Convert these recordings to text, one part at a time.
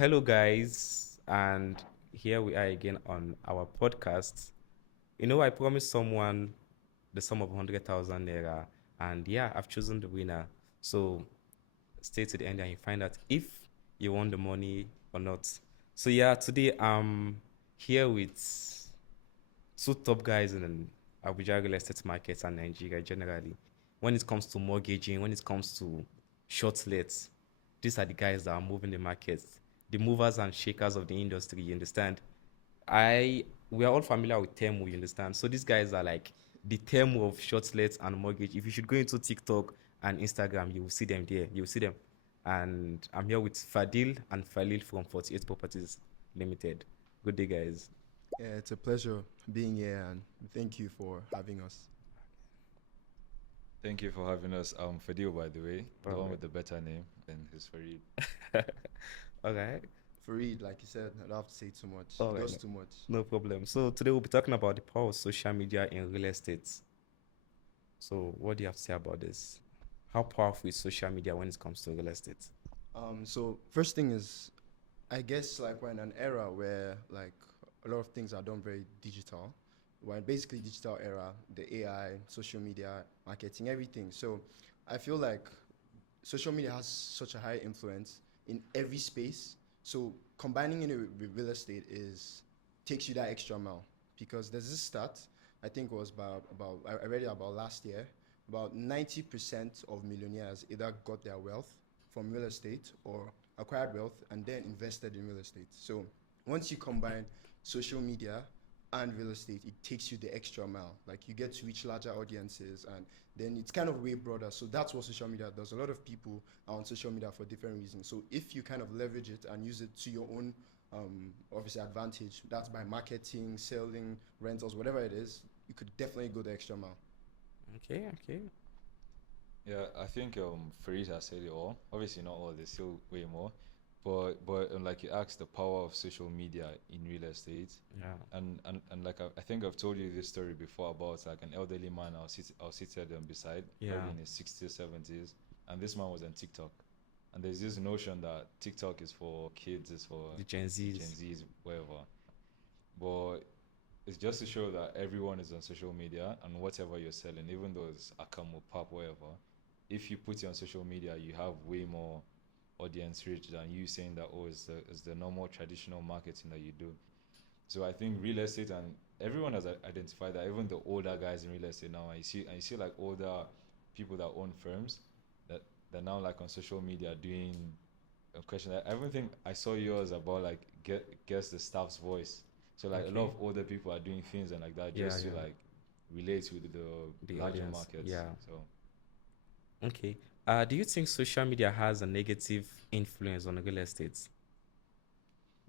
Hello, guys, and here we are again on our podcast. I promised someone the sum of 100,000 naira, and yeah, I've chosen the winner. So stay to the end and you find out if you want the money or not. So yeah, today I'm here with two top guys in Abuja real estate markets and Nigeria generally. When it comes to mortgaging, when it comes to short lets, these are the guys that are moving the market, the movers and shakers of the industry. You understand? I We are all familiar with Temu, you understand? So these guys are like the Temu of short lets and mortgage. If you should go into TikTok and Instagram, you will see them there. You will see them. And I'm here with Fadil and Falil from 48 Properties Limited. Good day, guys. Yeah, it's a pleasure being here, and thank you for having us. Thank you for having us. Fadil, by the way, the All one right. with the better name than his Farid. All right. Fareed, like you said, I don't have to say too much. He All right. does No, too much. no problem. So today we'll be talking about the power of social media in real estate. So what do you have to say about this? How powerful is social media when it comes to real estate? So first thing is, I guess like we're in an era where like a lot of things are done very digital. We're in basically digital era, the AI, social media, marketing, everything. So I feel like social media has such a high influence in every space. So combining it with real estate is takes you that extra mile because there's this stat I think it was about I read it about last year. About 90% of millionaires either got their wealth from real estate or acquired wealth and then invested in real estate. So once you combine social media and real estate, it takes you the extra mile. Like you get to reach larger audiences, and then it's kind of way broader. So that's what social media does. A lot of people are on social media for different reasons. So if you kind of leverage it and use it to your own, obviously advantage, that's by marketing, selling, rentals, whatever it is, you could definitely go the extra mile. Okay, okay. Yeah, I think Farid has said it all. Obviously, not all. There's still way more. But like you asked, the power of social media in real estate, Yeah. and like I think I've told you this story before about like an elderly man I was seated beside, probably Yeah. in his 60s, 70s, and this man was on TikTok. And there's this notion that TikTok is for kids, is for The Gen the Gen Zs. Zs, whatever. But it's just to show that everyone is on social media and whatever you're selling, even though it's Akamo, Pop, whatever, if you put it on social media, you have way more audience reach than you saying that, oh, it's the normal traditional marketing that you do. So I think real estate and everyone has identified that, even the older guys in real estate now, I see like older people that own firms that they're now like on social media doing a question. I even think I saw yours about like guess the staff's voice. So like a lot Okay. of older people are doing things and like that Yeah, just to yeah. like relate with the The larger audience. markets. Yeah. So Okay. Do you think social media has a negative influence on real estate?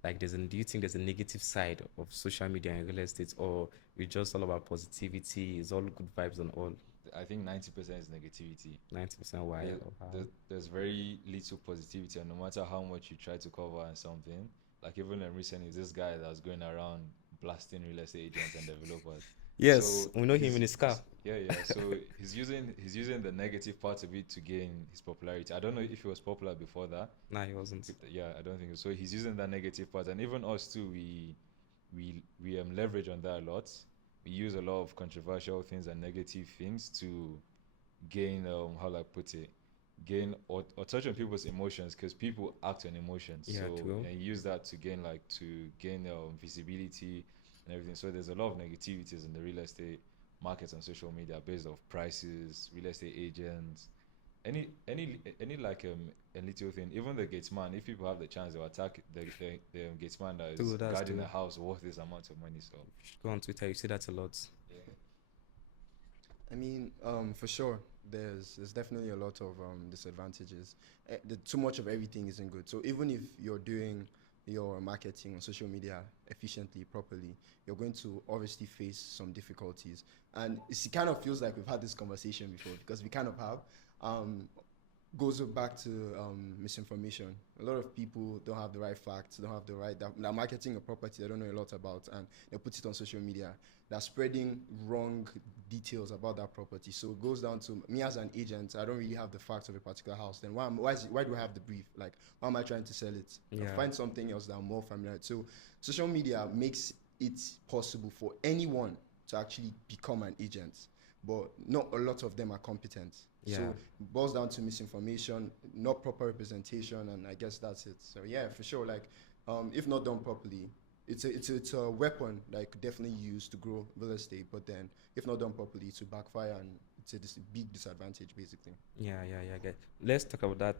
Like, do you think there's a negative side of social media and real estate, or it's just all about positivity? It's all good vibes and all I think 90% is negativity. 90% why There, or how? there's very little positivity, and no matter how much you try to cover on something, like even recently, this guy that's going around blasting real estate agents and developers. Yes, So we know him in his car. yeah, yeah. So he's using the negative part of it to gain his popularity. I don't know if he was popular before that. Nah, he wasn't. Yeah, I don't think so. So he's using that negative part, and even us too. We leverage on that a lot. We use a lot of controversial things and negative things to gain how do I put it, gain or touch on people's emotions, because people act on emotions. Yeah, So true. and use that to gain visibility and everything. So there's a lot of negativities in the real estate markets and social media based off prices, real estate agents, any like a little thing. Even the gatesman, if people have the chance, they'll attack the gatesman that is True, that's guarding a true. house worth this amount of money. So You should go on Twitter, you see that a lot. yeah. I mean, for sure, there's definitely a lot of disadvantages. Too much of everything isn't good. So even if you're doing your marketing on social media efficiently, properly, you're going to obviously face some difficulties. And it kind of feels like we've had this conversation before because we kind of have. Um, goes back to misinformation. A lot of people don't have the right facts, don't have the right that marketing a property they don't know a lot about, and they put it on social media. They're spreading wrong details about that property. So it goes down to me as an agent. I don't really have the facts of a particular house. Then why do I have the brief? Like, why am I trying to sell it? Yeah. I'll find something else that I'm more familiar with. So social media makes it possible for anyone to actually become an agent, but not a lot of them are competent. Yeah. So it boils down to misinformation, not proper representation, and I guess that's it. So yeah, for sure. Like, if not done properly, it's a weapon that I could definitely use to grow real estate. But then, if not done properly, it will backfire, and it's a big disadvantage, basically. Yeah, okay. Let's talk about that.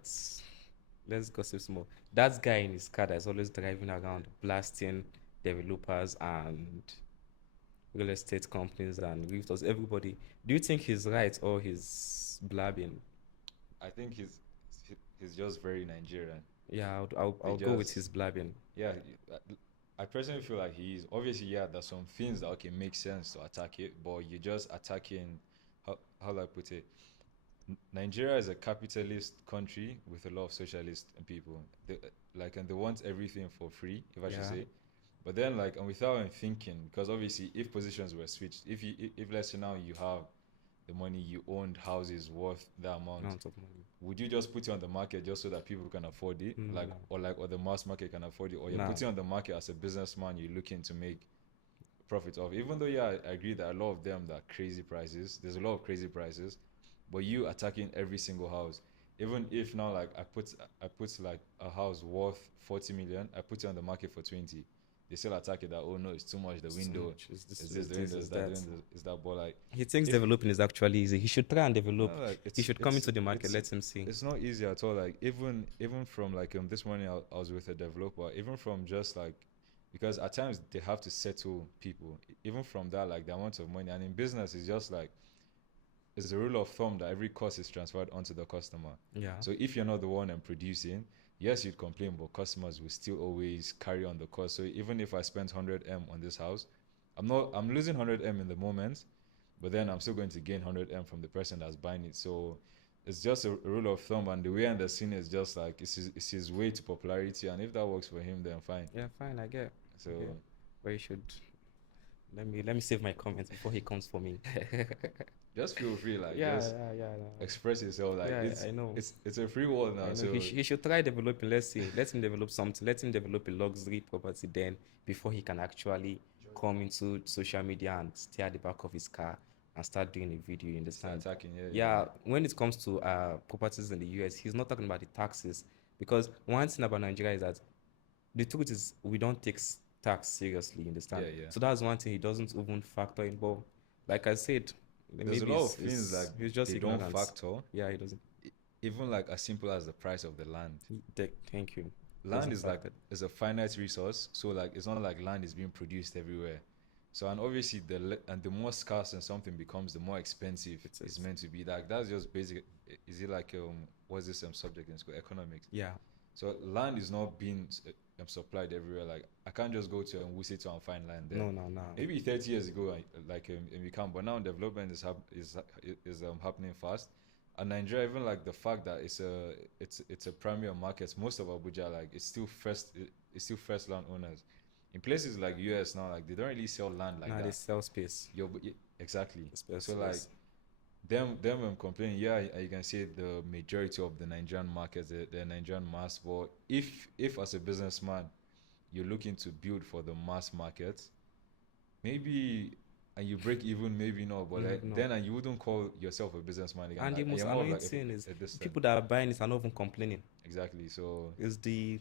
Let's gossip some more. That guy in his car that's always driving around blasting developers and real estate companies and realtors, everybody. Do you think he's right or he's blabbing? I think he's just very Nigerian. Yeah, I'll go with his blabbing. Yeah, I personally feel like he is. Obviously, yeah, there's some things that okay make sense to attack it, but you're just attacking. How do I put it? Nigeria is a capitalist country with a lot of socialist people. And they want everything for free, if I should Yeah. say. But then, like, and without even thinking, because obviously, if positions were switched, if let's say now you have the money, you owned houses worth that amount, Amount of money. would you just put it on the market just so that people can afford it, No. or the mass market can afford it, or you're Nah. putting it on the market as a businessman, you're looking to make profit off? Even though, yeah, I agree that a lot of them that are crazy prices. There's a lot of crazy prices, but you attacking every single house. Even if now, like, I put like a house worth 40 million, I put it on the market for 20. They still attack it that, oh no, it's too much. The It's window much. It's this, is it's this, the this, window it's is that, that. the window is that. But like, He thinks if- developing is actually easy. He should try and develop. no, like, He should come into the market. it's- Let him see. It's not easy at all. Like, even from like this morning, I was with a developer. Even from just like, because at times they have to settle people. Even from that, like the amount of money, and in business, it's just like, it's the rule of thumb that every cost is transferred onto the customer. Yeah. So if you're not the one and producing, yes, you'd complain, but customers will still always carry on the cost. So even if I spent 100M on this house, I'm losing 100M in the moment, but then I'm still going to gain 100M from the person that's buying it. So it's just a rule of thumb, and the way and the scene is just like it's his way to popularity, and if that works for him, then fine. Yeah, fine. I get. So Okay. But you should. Let me save my comments before he comes for me. just feel free, like yeah, just yeah. express yourself. Like Yeah, it's I know. it's a free world now. I know. So He should try developing. Let's see. Let him develop something. Let him develop a luxury property then before he can actually come into social media and stay at the back of his car and start doing a video. You start understand? attacking. Yeah, when it comes to properties in the US, he's not talking about the taxes, because one thing about Nigeria is that the truth is we don't take tax seriously. You understand? Yeah. So that's one thing he doesn't even factor in. But like I said, There's a maybe lot it's- of things it's- like he's just they don't ignorant. factor. Yeah, he doesn't. Even like as simple as the price of the land. Thank you. Land Doesn't is like factor. is a finite resource, so like it's not like land is being produced everywhere. So, and obviously the more scarce and something becomes, the more expensive It it's is. meant to be. Like that's just basic. Is it like what's this subject in school? Economics. Yeah. So land is not being supplied everywhere. Like I can't just go to Wuse to and find land there. No. Maybe 30 years ago, we can, but now development is happening fast. And Nigeria, even like the fact that it's a premier market, most of Abuja, like it's still first landowners. In places like US now, like they don't really sell land like Now that. they sell space. Exactly. Space, So like yes. them complaining, yeah, you can say the majority of the Nigerian market, the Nigerian mass. But if as a businessman you're looking to build for the mass market, maybe, and you break even, maybe not, but like, No. then and you wouldn't call yourself a businessman again. And the like, most you're more of annoying like thing is this people that are buying it are not even complaining. exactly. So It's the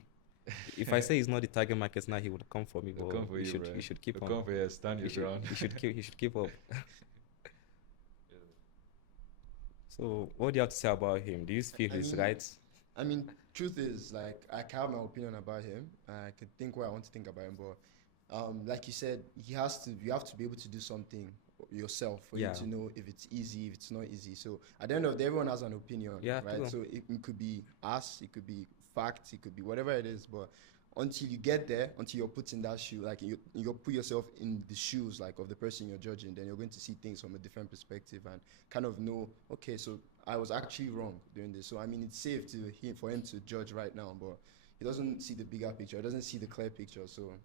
if I say he's not the target market now, he would come for me. they'll But come for he you, should bro. he should keep They'll on. come for you, stand He your should, ground. he should keep up. So what do you have to say about him? Do you feel I he's mean, right? I mean, truth is, like, I can have my opinion about him. I could think what I want to think about him, but like you said, you have to be able to do something yourself for Yeah. you to know if it's easy, if it's not easy. So at the end of the day, everyone has an opinion, Yeah, right? true. So it could be us, it could be facts, it could be whatever it is, but until you get there, until you're put in that shoe, like you put yourself in the shoes like of the person you're judging, then you're going to see things from a different perspective and kind of know, okay, so I was actually wrong doing this. So I mean, it's safe for him to judge right now, but he doesn't see the bigger picture. He doesn't see the clear picture. So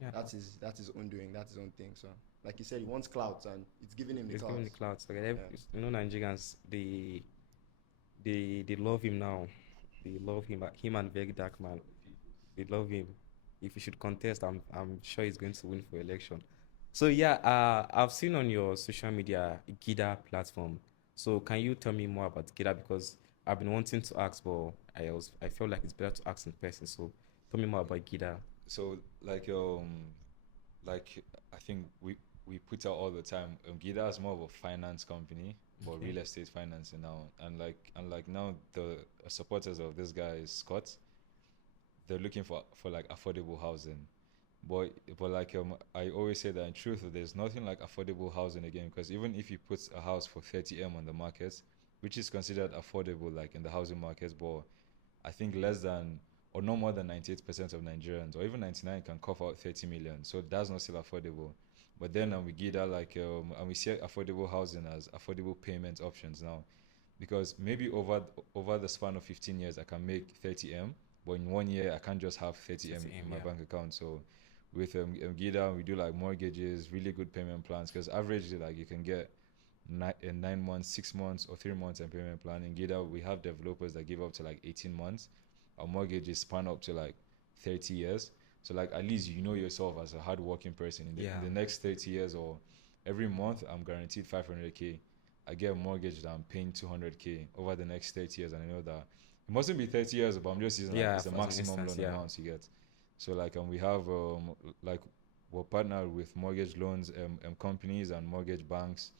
Yeah, that's his own doing. That's his own thing. So like you said, he wants clouds, and it's giving him the it's giving the clouds. clouds. Like, Yeah. Nigerians, they love him now. They love him. Him and Very Dark Man. They love him. If he should contest, I'm sure he's going to win for election. So yeah, I've seen on your social media Gida platform. So can you tell me more about Gida? Because I've been wanting to ask, but I felt like it's better to ask in person. So tell me more about Gida. So like I think we put out all the time. Gida is more of a finance company, but Okay. real estate financing now. And like now the supporters of this guy is Scott. They're looking for like affordable housing. But like I always say that in truth there's nothing like affordable housing again, because even if you put a house for 30M on the market, which is considered affordable like in the housing markets, but I think less than or no more than 98% of Nigerians, or even 99, can cough out 30 million. So that's not still affordable. But then we give that like and we see affordable housing as affordable payment options now, because maybe over the span of 15 years I can make 30M, but in 1 year I can't just have 30M 30M, in my yeah. bank account. So with Gida, we do like mortgages, really good payment plans, because averagely like you can get 9 months, 6 months, or 3 months in payment plan. In Gida, we have developers that give up to like 18 months. Our mortgages span up to like 30 years. So like at least you know yourself as a hardworking person in Yeah. the next 30 years, or every month I'm guaranteed 500K. I get a mortgage that I'm paying 200K over the next 30 years, and I know that it mustn't be 30 years, but I'm just using like Yeah, it's a as an maximum instance, loan yeah. amount you get. So like we have like we're partnered with mortgage loans companies and mortgage banks,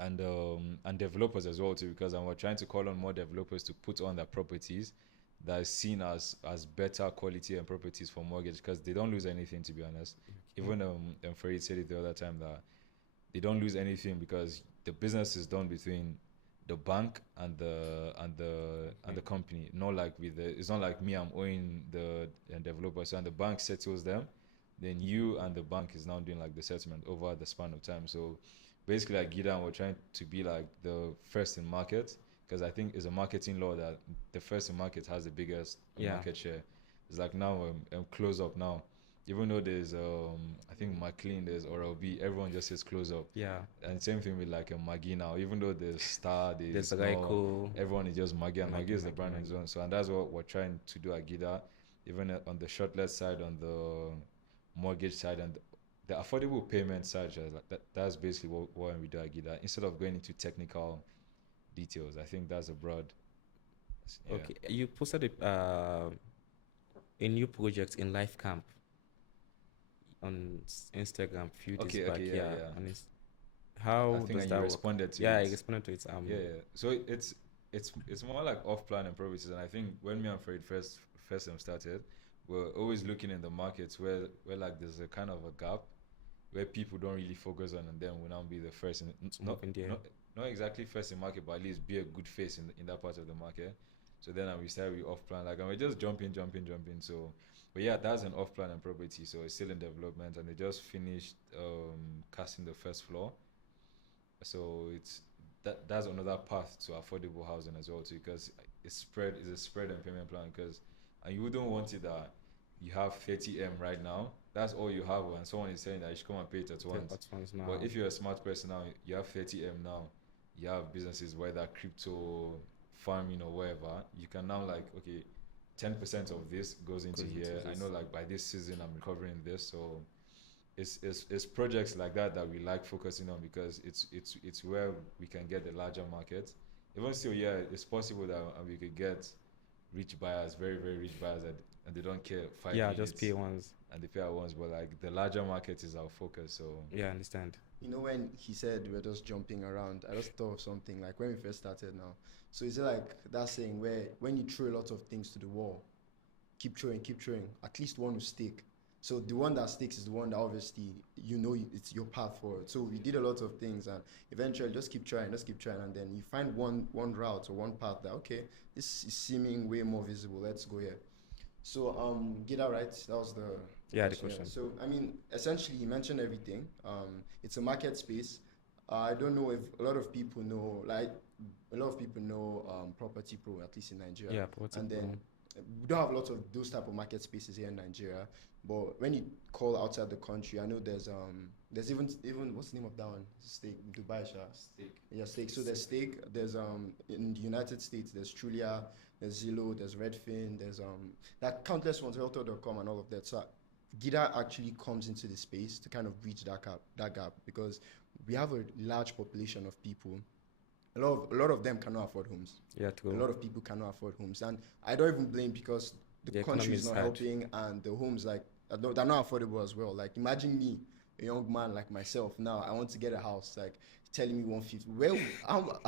and developers as well too, because we're trying to call on more developers to put on their properties that is seen as better quality and properties for mortgage, because they don't lose anything, to be honest. Okay. Even Farid said it the other time that they don't lose anything because the business is done between the bank and the Okay. company. Not like it's not like me, I'm owing the developer, so and the bank settles them, then you and the bank is now doing like the settlement over the span of time. So basically like Gida, we're trying to be like the first in market, because I think it's a marketing law that the first in market has the biggest Yeah. market share. It's like now close up now, even though there's I think McLean, there's Oral B, everyone just says close up. Yeah. And same thing with like a Maggie now, even though there's Star, There's there's a guy no, called everyone is just Maggie, and Maggie is the brand in Maggie. zone. So and that's what we're trying to do at Gida, even on the shortlet side, on the mortgage side, and the affordable payment side. Like that's basically what we do at Gida. Instead of going into technical details, I think that's a broad. Yeah. Okay. You posted a new project in Life Camp on Instagram a few days back. Okay, yeah, Yeah. yeah. And it's I how think does you that work? responded to Yeah, I it. responded to it. Yeah, yeah. So it's more like off plan and properties, and I think when me and Fred first started, we're always looking in the markets where like there's a kind of a gap where people don't really focus on, and then will now be the first in to move in there. not exactly first in market, but at least be a good face in that part of the market. So then we started with off plan, like, and we just jumping. So, but yeah, that's an off plan and property, so it's still in development, and they just finished casting the first floor. So that's another path to affordable housing as well too, because it's a spread and payment plan, because and you wouldn't want it that you have 30M right now, that's all you have, and someone is saying that you should come and pay it at once. At once now. But if you're a smart person now, you have 30M now, you have businesses, whether crypto, farming, or whatever, you can now like, okay, 10% of this goes into Goes into here. I this. know like by this season I'm recovering this, so it's projects like that we like focusing on, because it's where we can get the larger market. Even still, yeah, it's possible that we could get rich buyers, very very rich buyers, and they don't care five Yeah, just minutes pay once. and they pay at once. But like the larger market is our focus. So Yeah, I understand. You know, when he said we're just jumping around, I just thought of something like when we first started now. So is it like that saying where when you throw a lot of things to the wall, keep throwing, at least one will stick. So the one that sticks is the one that obviously you know it's your path forward. So we did a lot of things, and eventually just keep trying, and then you find one route or one path that okay, this is seeming way more visible. Let's go here. So get that right. That was the Yeah, the question. Yeah. question. So I mean, essentially, you mentioned everything. It's a market space. I don't know if a lot of people know. Like a lot of people know Property Pro, at least in Nigeria. Yeah, Property And Pro. then we don't have lots of those type of market spaces here in Nigeria. But when you call outside the country, I know there's even what's the name of that one? Steak, Dubai, Sha. Steak. Yeah, Steak. So there's Steak. There's in the United States there's Trulia, there's Zillow, there's Redfin, there's like countless ones, Realtor.com and all of that. So Gita actually comes into the space to kind of bridge that gap because we have a large population of people. A lot of them cannot afford homes. Yeah, A true. lot of people cannot afford homes, and I don't even blame because the The economy country is is not hard. helping, and the homes like they're not affordable as well. Like imagine me, a young man like myself. Now I want to get a house. Like telling me 150. Where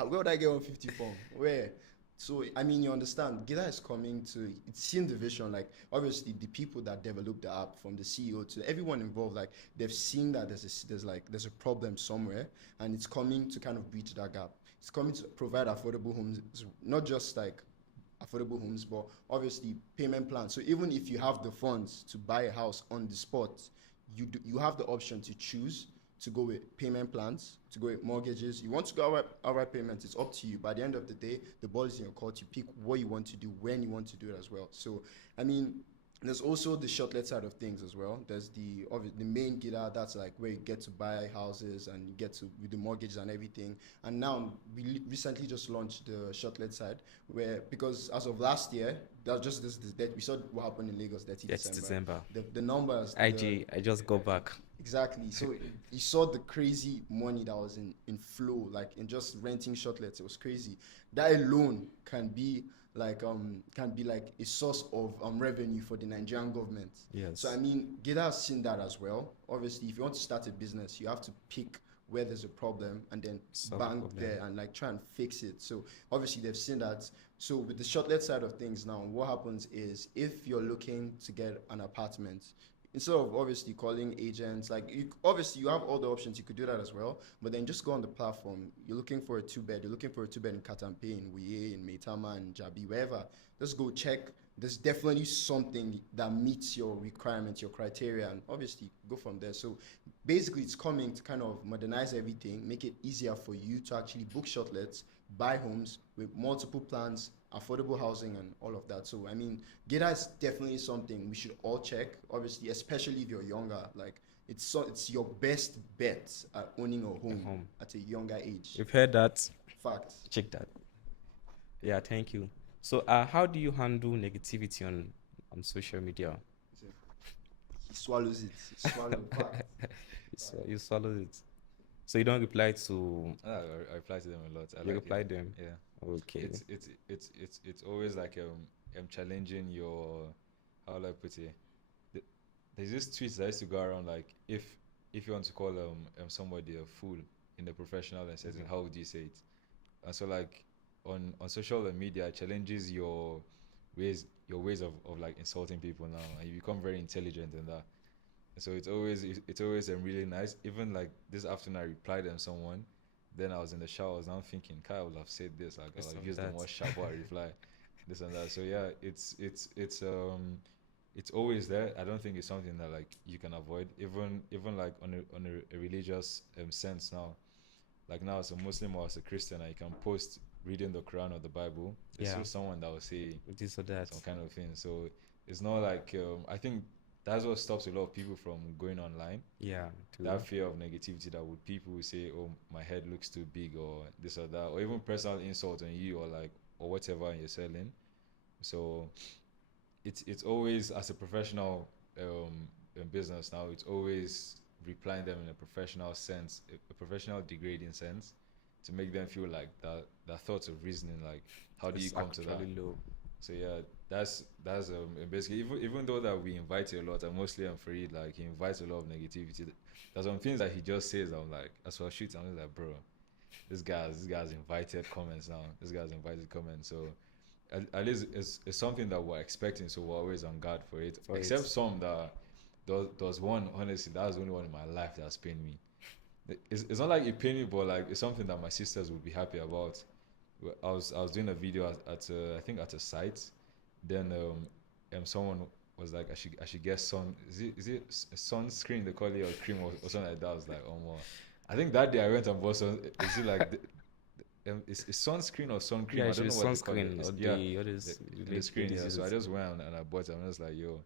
would I get 150 from? Where? So I mean, you understand. Gita is coming to. It's seen the vision. Like obviously, the people that developed the app, from the CEO to everyone involved, like they've seen that there's a problem somewhere, and it's coming to kind of bridge that gap. It's coming to provide affordable homes, not just like affordable homes, but obviously payment plans. So even if you have the funds to buy a house on the spot, you have the option to choose to go with payment plans, to go with mortgages. You want to go outright payments, it's up to you. By the end of the day, the ball is in your court. You pick what you want to do, when you want to do it as well. So, I mean, there's also the shortlet side of things as well. There's the main Gita, that's like where you get to buy houses and you get to with the mortgages and everything. And now we recently just launched the shortlet side where because as of last year, that just that we saw what happened in Lagos 30 Yes, December. December. The numbers, IG, I just go back. exactly. So you saw the crazy money that was in flow, like in just renting shortlets. It was crazy. That alone can be like a source of revenue for the Nigerian government. Yes. So I mean, Gita has seen that as well. Obviously, if you want to start a business, you have to pick where there's a problem and then Solve the bang problem. there and like try and fix it. So obviously they've seen that. So with the shortlet side of things now, what happens is if you're looking to get an apartment, instead of obviously calling agents, like obviously you have all the options, you could do that as well, but then just go on the platform. You're looking for a two-bed in Katampe, in Wuye, in Maitama, in Jabi, wherever. Just go check. There's definitely something that meets your requirements, your criteria, and obviously go from there. So basically it's coming to kind of modernize everything, make it easier for you to actually book shortlets, buy homes with multiple plans, affordable housing and all of that. So I mean, Gita is definitely something we should all check, obviously, especially if you're younger. Like it's your best bet at owning a home at a younger age. You've heard that? Fact. Check that. Yeah, thank you. So, how do you handle negativity on social media? He swallows it. He swallows fact. You swallow it. So you don't reply to. I reply to them a lot. I You like reply it. them. Yeah. Okay. It's always like challenging your, how do I put it? There's this tweet that used to go around like if you want to call somebody a fool in the professional setting, how would you say it? And so like on social media, it challenges your ways of like insulting people now, and you become very intelligent in that. So it's always really nice. Even like this afternoon, I replied to someone. Then I was in the shower. I was now thinking, Kyle would have said this. Like This I'll and use the that. more sharper reply, this and that. So yeah, it's always there. I don't think it's something that like you can avoid. Even like on a religious sense now. Like now as a Muslim or as a Christian, you can post reading the Quran or the Bible. There's Yeah. still someone that will say This or that. some kind of thing. So it's not like I think that's what stops a lot of people from going online. Yeah. True. That fear of negativity that would people say, oh, my head looks too big or this or that, or even personal insult on you or whatever you're selling. So it's always, as a professional in business now, it's always replying them in a professional sense, a professional degrading sense, to make them feel like that thoughts of reasoning, like how do you It's come to that? actually low. So yeah, that's basically, even though that we invite a lot, and mostly I'm Farid, like he invites a lot of negativity. There's some things that he just says. I'm like, as for shooting, I'm just like, bro, this guy's invited comments now. This guy's invited comments. So at least it's something that we're expecting. So we're always on guard for it. Except some that there was one. Honestly, that was the only one in my life that's pained me. It's not like it pained me, but like it's something that my sisters would be happy about. I was doing a video at I think at a site, then someone was like, I should get sun. Is it sunscreen they call it, or cream or something like that? I was like, oh more. I think that day I went and bought some. Is it like it's sunscreen or sun cream. Yeah, I it's don't know what they call it. sunscreen It's, or yeah, the what is the screen. Yeah. So I just went and I bought it. I'm just like, yo,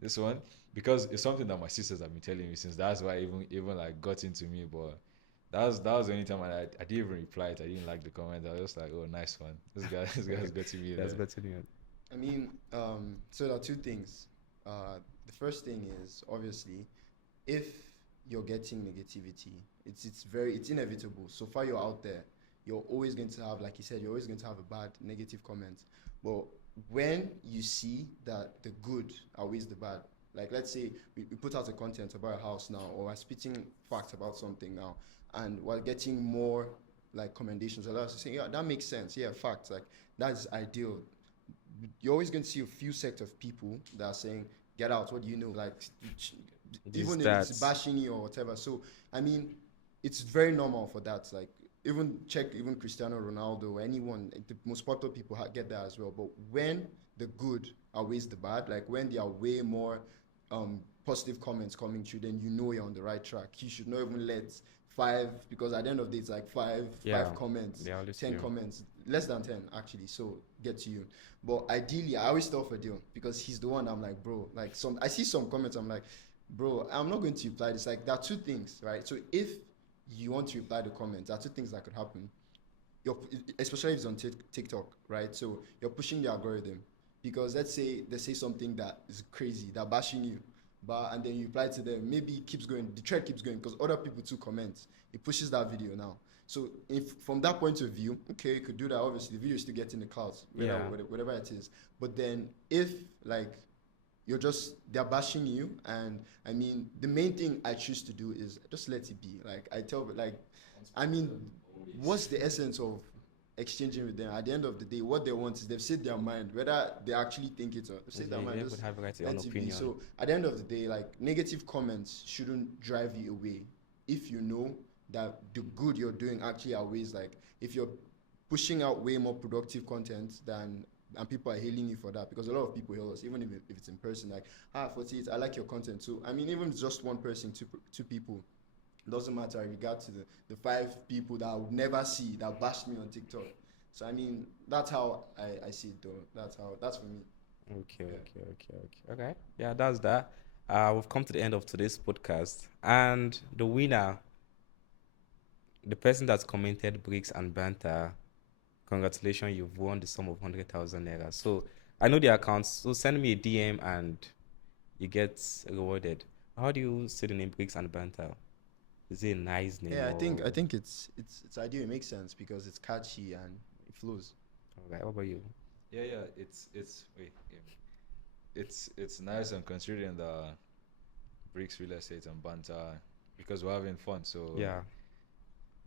this one, because it's something that my sisters have been telling me since. That's why even like got into me. But that was the only time I didn't even reply it. I didn't like the comment. I was just like, oh, nice one. This guy this guy's got to me. That's There. better than I mean, so there are two things. The first thing is obviously, if you're getting negativity, it's inevitable. So far you're out there, you're always going to have, like you said, you're always going to have a bad negative comment. But when you see that the good outweighs the bad, like let's say we put out a content about a house now, or we're spitting facts about something now, and we're getting more like commendations, a lot of saying, yeah, that makes sense. Yeah, facts, like that's ideal. You're always going to see a few sect of people that are saying, "Get out! What do you know?" Like, even if it's bashing you or whatever. So, I mean, it's very normal for that. Like, even Cristiano Ronaldo, anyone, like, the most popular people get that as well. But when the good outweighs the bad, like when there are way more positive comments coming through, then you know you're on the right track. You should not even let five, because at the end of the day, it's like five comments, 10 comments, less than 10 actually. So get to you. But ideally, I always tell Fadil, because he's the one. I'm like, bro, like I see some comments. I'm like, bro, I'm not going to reply this. Like, there are two things, right? So if you want to reply the comments, there are two things that could happen. Especially if it's on TikTok, right? So you're pushing the algorithm, because let's say they say something that is crazy, they're bashing you, and then you reply to them, maybe it keeps going, the thread keeps going because other people too comment. It pushes that video now. So if from that point of view, okay, you could do that. Obviously, the video is still getting the clouds, whatever it is. But then if like they're bashing you, and I mean, the main thing I choose to do is just let it be. Like I tell, like, I mean, what's the essence of exchanging with them? At the end of the day, what they want is they've said their mind, whether they actually think it or they've said their mind. Just have a right to let own it be. opinion. So at the end of the day, like, negative comments shouldn't drive you away if you know that the good you're doing actually outweighs, like, if you're pushing out way more productive content and people are hailing you for that, because a lot of people hail us, even if it's in person, like, 48, I like your content. So I mean, even just one person, two people, doesn't matter in regard to the 5 people that I would never see that bashed me on TikTok. So I mean, that's how I see it though. That's for me. Okay. Yeah, that's that. We've come to the end of today's podcast, and the winner, the person that's commented bricks and banter, congratulations, you've won the sum of 100,000 naira. So I know the accounts, so send me a DM and you get rewarded. How do you say the name bricks and banter? Is it a nice name? Yeah, I think it's ideal. It makes sense because it's catchy and it flows. Okay, what about you? Yeah. It's wait. Yeah. It's nice, and considering the bricks, real estate, and banter, because we're having fun. So Yeah,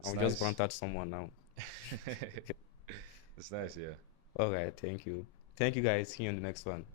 I'll nice. just banter someone now. It's nice, yeah. All right, thank you. Thank you guys. See you on the next one.